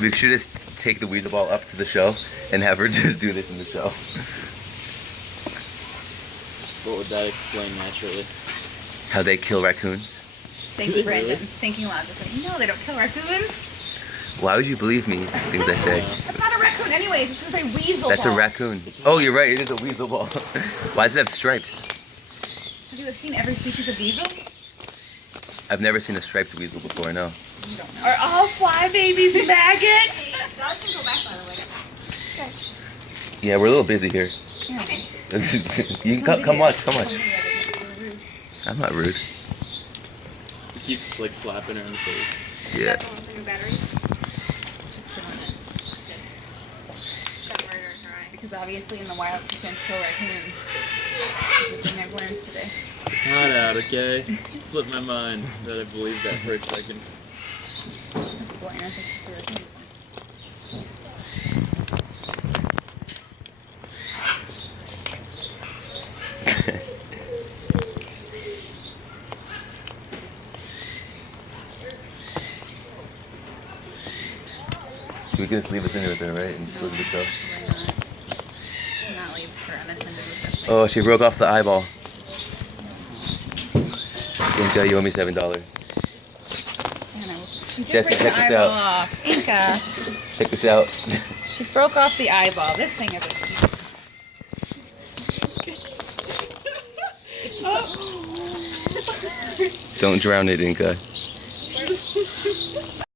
We should just take the Weasel ball up to the show and have her just do this in the show. What would that explain naturally? How they kill raccoons. Thank you, Brandon. Thinking aloud, just like, no, they don't kill raccoons. Why would you believe me? Things I say. That's not a raccoon anyways, this is a weasel That's ball. a raccoon. Oh, you're right. It is a weasel ball. Why does it have stripes? Have you seen every species of weasel? I've never seen a striped weasel before, no. You don't know. Are all fly babies maggots? Dogs can go back, by the way. Okay. Yeah, we're a little busy here. Yeah. You can come watch, come watch. I'm not rude. He keeps like slapping her in the face. Yeah. Because obviously in the wild you can't kill raccoons. That's the thing I've learned today. It's hot out, okay? It slipped my mind that I believed that for a second. That's boring. I think it's a raccoon. We can just leave us in here with her, right? And just look at the show. Not leave her unattended with this thing. Oh, she broke off the eyeball. Inca, you owe me $7. Jesse, check this out. Off. Inca. Check this out. She broke off the eyeball. This thing is a... If she... Don't drown it, Inca.